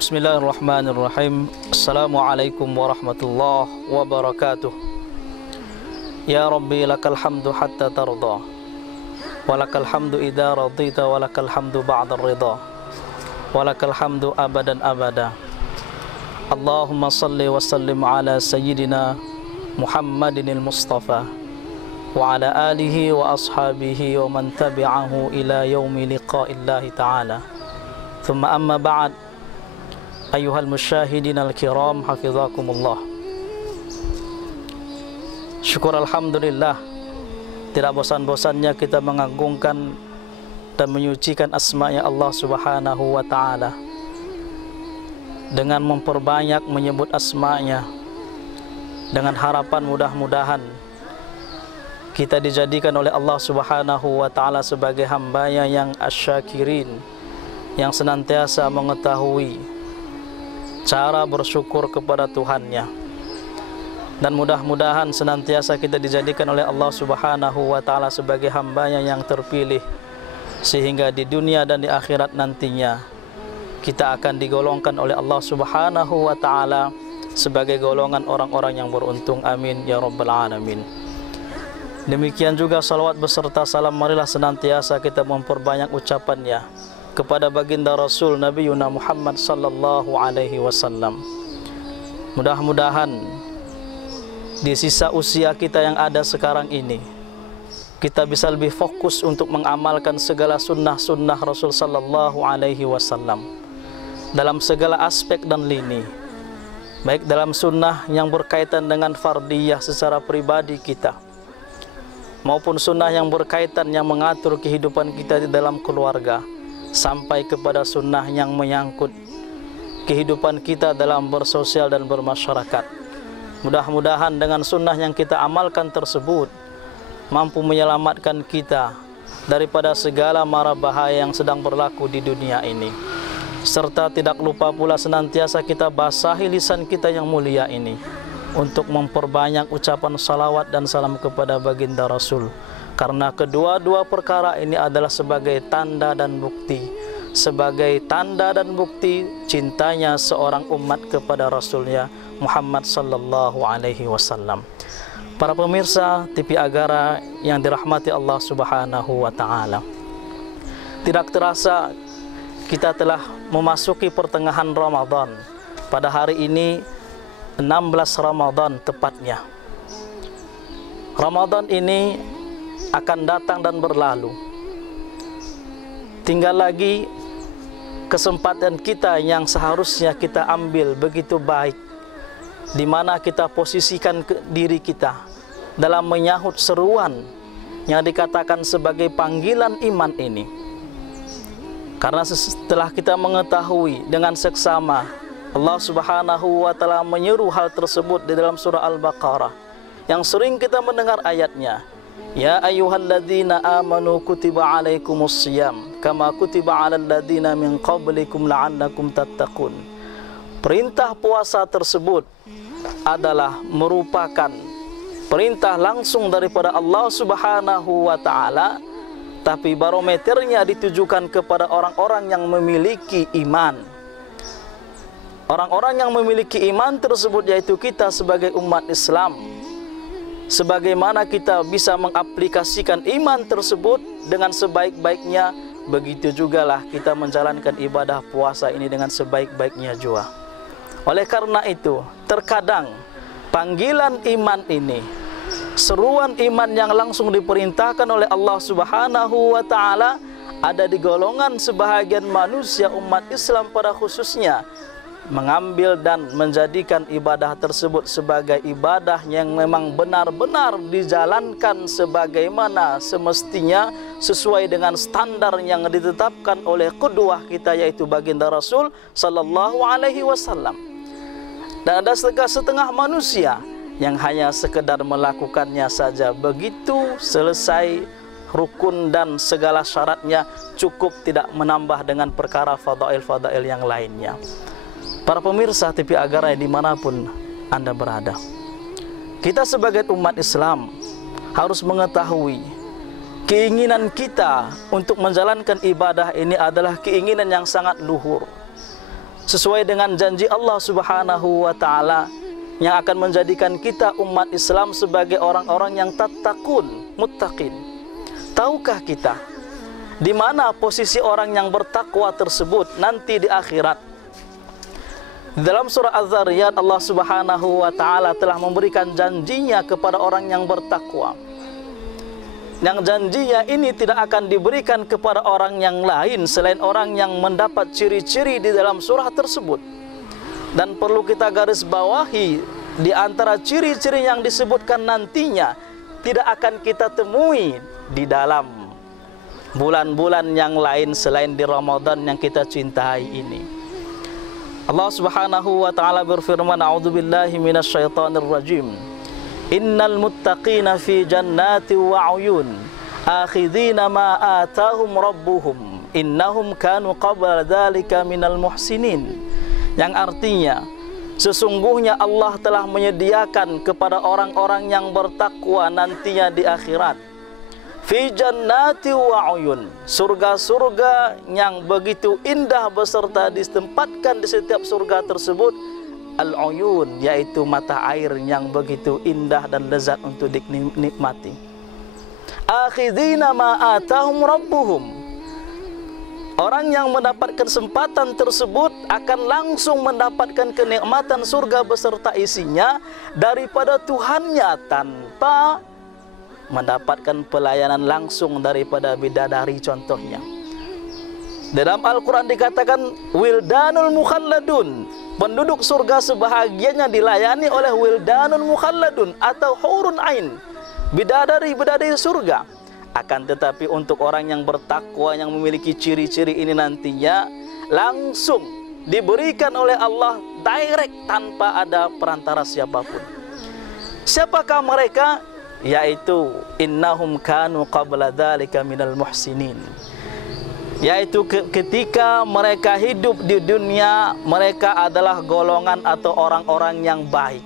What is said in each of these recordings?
Bismillahirrahmanirrahim. Assalamualaikum warahmatullahi wabarakatuh. Ya Rabbi lakal hamdu hatta tarda, walakal hamdu idza radita, walakal hamdu ba'da ridha, walakal hamdu abadan abada. Allahumma salli wa sallim ala sayyidina Muhammadinil Mustafa wa ala alihi wa ashabihi wa man tabi'ahu ila yaumi liqa'illahi ta'ala. Thumma amma ba'd. Ayuhal musyahidin al-kiram, hafizakumullah. Syukur alhamdulillah, tidak bosan-bosannya kita mengagungkan dan menyucikan asma-Nya Allah Subhanahu wa ta'ala dengan memperbanyak menyebut asma-Nya, dengan harapan mudah-mudahan kita dijadikan oleh Allah Subhanahu wa ta'ala sebagai hamba-Nya yang asyakirin, yang senantiasa mengetahui cara bersyukur kepada Tuhannya. Dan mudah-mudahan senantiasa kita dijadikan oleh Allah Subhanahu wa ta'ala sebagai hamba-Nya yang terpilih, sehingga di dunia dan di akhirat nantinya kita akan digolongkan oleh Allah Subhanahu wa ta'ala sebagai golongan orang-orang yang beruntung. Amin ya rabbal alamin. Demikian juga salawat beserta salam marilah senantiasa kita memperbanyak ucapannya kepada baginda Rasul Nabi Yuna Muhammad sallallahu alaihi wasallam. Mudah-mudahan di sisa usia kita yang ada sekarang ini, kita bisa lebih fokus untuk mengamalkan segala sunnah-sunnah Rasul sallallahu alaihi wasallam dalam segala aspek dan lini, baik dalam sunnah yang berkaitan dengan fardiyah secara pribadi kita, maupun sunnah yang berkaitan yang mengatur kehidupan kita di dalam keluarga, sampai kepada sunnah yang menyangkut kehidupan kita dalam bersosial dan bermasyarakat. Mudah-mudahan dengan sunnah yang kita amalkan tersebut mampu menyelamatkan kita daripada segala mara bahaya yang sedang berlaku di dunia ini. Serta tidak lupa pula senantiasa kita basahi lisan kita yang mulia ini untuk memperbanyak ucapan salawat dan salam kepada baginda Rasul. Karena kedua-dua perkara ini adalah sebagai tanda dan bukti, cintanya seorang umat kepada Rasulnya Muhammad sallallahu alaihi wasallam. Para pemirsa TV Agara yang dirahmati Allah Subhanahu wa ta'ala, tidak terasa kita telah memasuki pertengahan Ramadan. Pada hari ini 16 Ramadan tepatnya. Ramadan ini akan datang dan berlalu. Tinggal lagi kesempatan kita yang seharusnya kita ambil begitu baik, di mana kita posisikan diri kita dalam menyahut seruan yang dikatakan sebagai panggilan iman ini. Karena setelah kita mengetahui dengan seksama Allah Subhanahu wa ta'ala menyeru hal tersebut di dalam surah Al-Baqarah yang sering kita mendengar ayatnya, Ya ayyuhalladzina amanu kutiba alaikumus siyam kama kutiba alal ladzina min qablikum la'allakum tattaqun. Perintah puasa tersebut adalah merupakan perintah langsung daripada Allah Subhanahu wa ta'ala, tapi barometernya ditujukan kepada orang-orang yang memiliki iman. Orang-orang yang memiliki iman tersebut yaitu kita sebagai umat Islam. Sebagaimana kita bisa mengaplikasikan iman tersebut dengan sebaik-baiknya, begitu jugalah kita menjalankan ibadah puasa ini dengan sebaik-baiknya juga. Oleh karena itu, terkadang panggilan iman ini, seruan iman yang langsung diperintahkan oleh Allah Subhanahu wa ta'ala, ada di golongan sebahagian manusia umat Islam pada khususnya mengambil dan menjadikan ibadah tersebut sebagai ibadah yang memang benar-benar dijalankan sebagaimana semestinya, sesuai dengan standar yang ditetapkan oleh qudwah kita yaitu baginda Rasul sallallahu alaihi wasallam. Dan ada setengah manusia yang hanya sekedar melakukannya saja, begitu selesai rukun dan segala syaratnya, cukup tidak menambah dengan perkara fadail-fadail yang lainnya. Para pemirsa TV Agarai dimanapun Anda berada, kita sebagai umat Islam harus mengetahui keinginan kita untuk menjalankan ibadah ini adalah keinginan yang sangat luhur, sesuai dengan janji Allah Subhanahu wa Ta'ala yang akan menjadikan kita umat Islam sebagai orang-orang yang tattaqun, muttaqin. Tahukah kita di mana posisi orang yang bertakwa tersebut nanti di akhirat? Dalam surah Az-Zariyat, Allah Subhanahu wa Ta'ala telah memberikan janjinya kepada orang yang bertakwa, yang janjinya ini tidak akan diberikan kepada orang yang lain selain orang yang mendapat ciri-ciri di dalam surah tersebut. Dan perlu kita garis bawahi, di antara ciri-ciri yang disebutkan nantinya tidak akan kita temui di dalam bulan-bulan yang lain selain di Ramadan yang kita cintai ini. Allah Subhanahu wa Ta'ala berfirman, a'udzubillahi minasyaitonir rajim, innal muttaqina fi jannati wa 'uyun akhidhina ma atahum rabbuhum innahum kanu qabla dzalika minal muhsinin. Yang artinya, sesungguhnya Allah telah menyediakan kepada orang-orang yang bertakwa nantinya di akhirat fi jannati wa 'uyun, surga-surga yang begitu indah beserta ditempatkan di setiap surga tersebut al-'uyun, yaitu mata air yang begitu indah dan lezat untuk dinikmati. Akhidhina ma atahum rabbuhum, orang yang mendapat kesempatan tersebut akan langsung mendapatkan kenikmatan surga beserta isinya daripada Tuhannya tanpa mendapatkan pelayanan langsung daripada bidadari contohnya. Dalam Al-Quran dikatakan wildanul mukhalladun, penduduk surga sebahagiannya dilayani oleh wildanul mukhalladun atau hurun ain, bidadari-bidadari surga. Akan tetapi untuk orang yang bertakwa yang memiliki ciri-ciri ini nantinya langsung diberikan oleh Allah direct tanpa ada perantara siapapun. Siapakah mereka? Yaitu innahum kanu qabla dzalika minal muhsinin, yaitu ketika mereka hidup di dunia mereka adalah golongan atau orang-orang yang baik.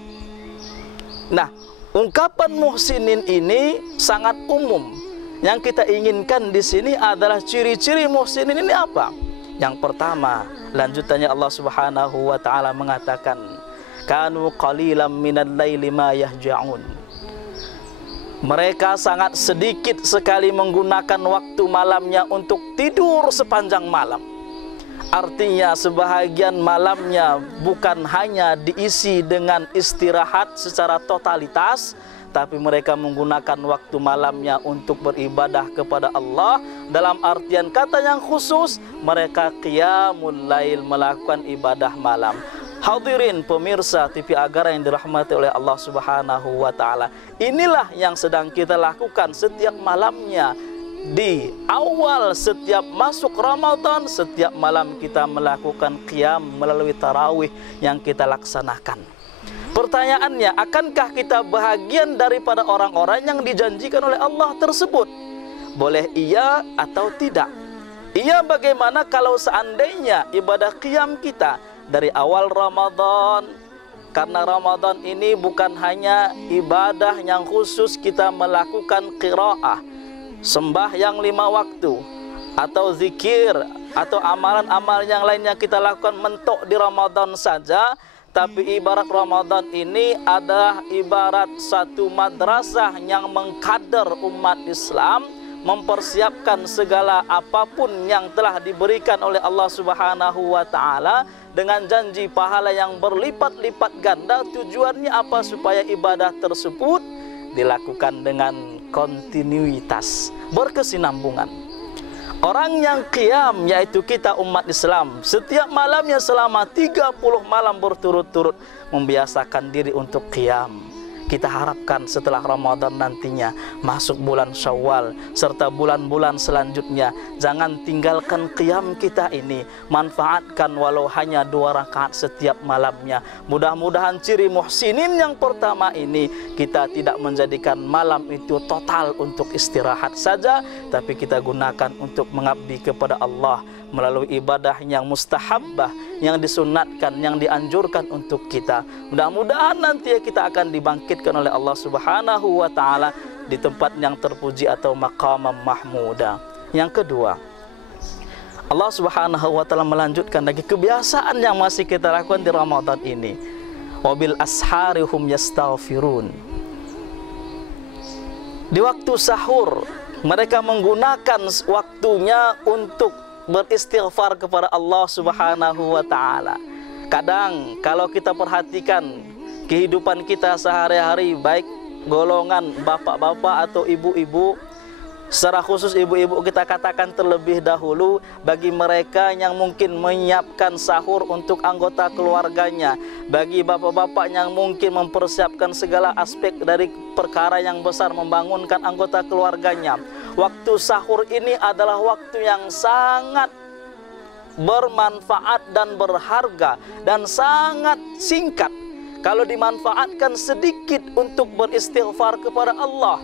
Nah, ungkapan muhsinin ini sangat umum. Yang kita inginkan di sini adalah ciri-ciri muhsinin ini apa? Yang pertama, lanjutannya Allah Subhanahu wa Ta'ala mengatakan, kanu qalilan minal laili ma yahja'un. Mereka sangat sedikit sekali menggunakan waktu malamnya untuk tidur sepanjang malam. Artinya sebahagian malamnya bukan hanya diisi dengan istirahat secara totalitas, tapi mereka menggunakan waktu malamnya untuk beribadah kepada Allah. Dalam artian kata yang khusus, mereka qiyamul lail, melakukan ibadah malam. Hadirin pemirsa TV Agarai yang dirahmati oleh Allah Subhanahu wa Ta'ala, inilah yang sedang kita lakukan setiap malamnya. Di awal setiap masuk Ramadan, setiap malam kita melakukan qiyam melalui tarawih yang kita laksanakan. Pertanyaannya, akankah kita bahagian daripada orang-orang yang dijanjikan oleh Allah tersebut? Boleh iya atau tidak? Iya bagaimana kalau seandainya ibadah qiyam kita dari awal Ramadan, karena Ramadan ini bukan hanya ibadah yang khusus kita melakukan qiraah, sembahyang 5 waktu, atau zikir, atau amalan-amalan yang lainnya kita lakukan mentok di Ramadan saja. Tapi ibarat Ramadan ini adalah ibarat satu madrasah yang mengkader umat Islam, mempersiapkan segala apapun yang telah diberikan oleh Allah Subhanahu wa Ta'ala dengan janji pahala yang berlipat-lipat ganda. Tujuannya apa? Supaya ibadah tersebut dilakukan dengan kontinuitas, berkesinambungan. Orang yang qiyam, yaitu kita umat Islam, setiap malamnya selama 30 malam berturut-turut membiasakan diri untuk qiyam. kita harapkan setelah Ramadan nantinya masuk bulan Syawal serta bulan-bulan selanjutnya. Jangan tinggalkan qiyam kita ini, manfaatkan walau hanya 2 rakaat setiap malamnya. Mudah-mudahan ciri muhsinin yang pertama ini, kita tidak menjadikan malam itu total untuk istirahat saja, tapi kita gunakan untuk mengabdi kepada Allah melalui ibadah yang mustahabbah, yang disunatkan, yang dianjurkan untuk kita. Mudah-mudahan nanti kita akan dibangkitkan oleh Allah Subhanahu wa taala di tempat yang terpuji atau maqamam mahmuda. Yang kedua, Allah Subhanahu wa taala melanjutkan lagi kebiasaan yang masih kita lakukan di Ramadan ini. Wabil asharihum yastaghfirun. Di waktu sahur mereka menggunakan waktunya untuk beristighfar kepada Allah Subhanahu wa taala. Kadang kalau kita perhatikan kehidupan kita sehari-hari, baik golongan bapak-bapak atau ibu-ibu, secara khusus ibu-ibu kita katakan terlebih dahulu, bagi mereka yang mungkin menyiapkan sahur untuk anggota keluarganya, bagi bapak-bapak yang mungkin mempersiapkan segala aspek dari perkara yang besar membangunkan anggota keluarganya, waktu sahur ini adalah waktu yang sangat bermanfaat dan berharga dan sangat singkat. Kalau dimanfaatkan sedikit untuk beristighfar kepada Allah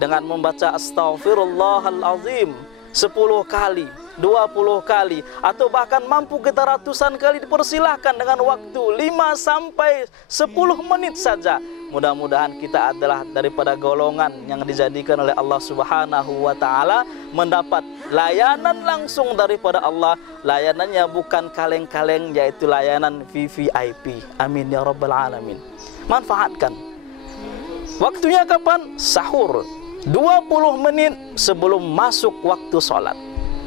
dengan membaca astaghfirullahalazim 10 kali, 20 kali, atau bahkan mampu kita ratusan kali, dipersilahkan dengan waktu 5 sampai 10 menit saja. Mudah-mudahan kita adalah daripada golongan yang dijadikan oleh Allah Subhanahu wa taala mendapat layanan langsung daripada Allah. Layanannya bukan kaleng-kaleng, yaitu layanan VVIP. Amin ya rabbal alamin. Manfaatkan. Waktunya kapan? Sahur. 20 menit sebelum masuk waktu sholat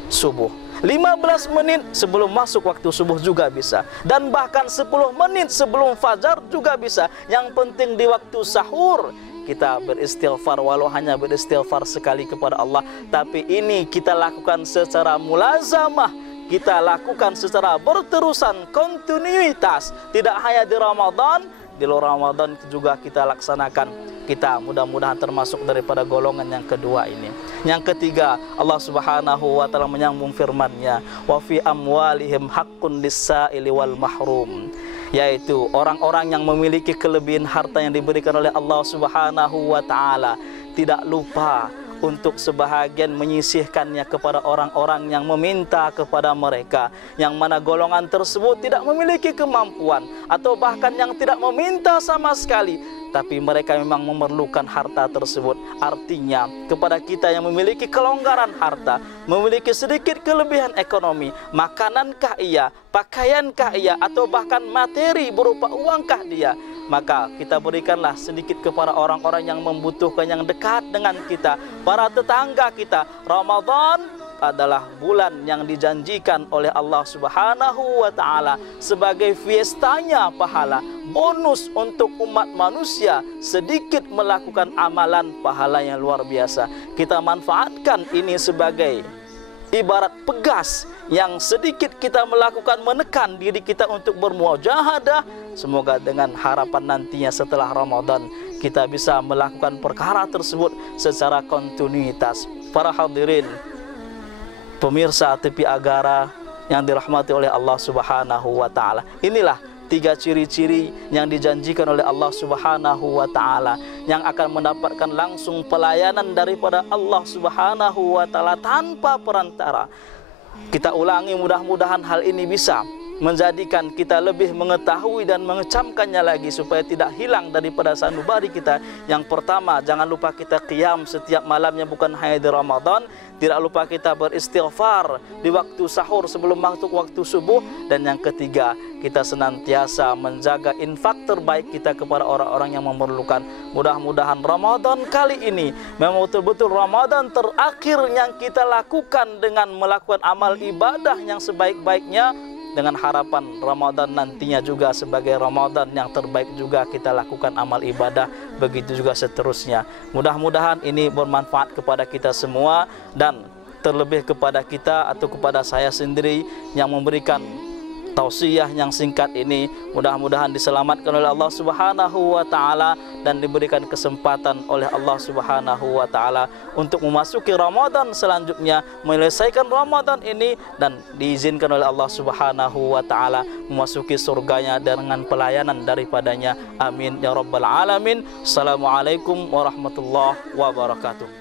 subuh, 15 menit sebelum masuk waktu subuh juga bisa, dan bahkan 10 menit sebelum fajar juga bisa. Yang penting di waktu sahur kita beristighfar, walau hanya beristighfar sekali kepada Allah, tapi ini kita lakukan secara mulazamah, kita lakukan secara berterusan, kontinuitas, tidak hanya di Ramadan, di luar Ramadan juga kita laksanakan. Kita mudah-mudahan termasuk daripada golongan yang kedua ini. Yang ketiga, Allah Subhanahu wa taala menyambung firman-Nya, wa fi amwalihim haqqun lis-sa'ili wal mahrum, yaitu orang-orang yang memiliki kelebihan harta yang diberikan oleh Allah Subhanahu wa taala tidak lupa untuk sebahagian menyisihkannya kepada orang-orang yang meminta kepada mereka, yang mana golongan tersebut tidak memiliki kemampuan atau bahkan yang tidak meminta sama sekali, tapi mereka memang memerlukan harta tersebut. Artinya kepada kita yang memiliki kelonggaran harta, memiliki sedikit kelebihan ekonomi, makanankah ia, pakaiankah ia, atau bahkan materi berupa uangkah dia, maka kita berikanlah sedikit kepada orang-orang yang membutuhkan, yang dekat dengan kita, para tetangga kita. Ramadan adalah bulan yang dijanjikan oleh Allah Subhanahu wa taala sebagai fiestanya pahala, bonus untuk umat manusia sedikit melakukan amalan pahala yang luar biasa. Kita manfaatkan ini sebagai ibarat pegas yang sedikit kita melakukan, menekan diri kita untuk bermujahadah. Semoga dengan harapan nantinya setelah Ramadan kita bisa melakukan perkara tersebut secara kontinuitas. Para hadirin pemirsa TV Agara yang dirahmati oleh Allah Subhanahu wa taala, inilah 3 ciri-ciri yang dijanjikan oleh Allah Subhanahu wa taala yang akan mendapatkan langsung pelayanan daripada Allah Subhanahu wa taala tanpa perantara. Kita ulangi, mudah-mudahan hal ini bisa menjadikan kita lebih mengetahui dan mengecamkannya lagi supaya tidak hilang daripada sanubari kita. Yang pertama, jangan lupa kita qiyam setiap malamnya, bukan hanya di Ramadan. Tidak lupa kita beristighfar di waktu sahur sebelum masuk waktu subuh. Dan yang ketiga, kita senantiasa menjaga infak terbaik kita kepada orang-orang yang memerlukan. Mudah-mudahan Ramadan kali ini memang betul-betul Ramadan terakhir yang kita lakukan dengan melakukan amal ibadah yang sebaik-baiknya, dengan harapan Ramadan nantinya juga sebagai Ramadan yang terbaik juga kita lakukan amal ibadah, begitu juga seterusnya. Mudah-mudahan ini bermanfaat kepada kita semua, dan terlebih kepada kita atau kepada saya sendiri yang memberikan tausiah yang singkat ini mudah-mudahan diselamatkan oleh Allah Subhanahu wa taala dan diberikan kesempatan oleh Allah Subhanahu wa taala untuk memasuki Ramadan selanjutnya, menyelesaikan Ramadan ini dan diizinkan oleh Allah Subhanahu wa taala memasuki surganya dengan pelayanan daripadanya. Amin ya rabbal alamin. Assalamualaikum warahmatullahi wabarakatuh.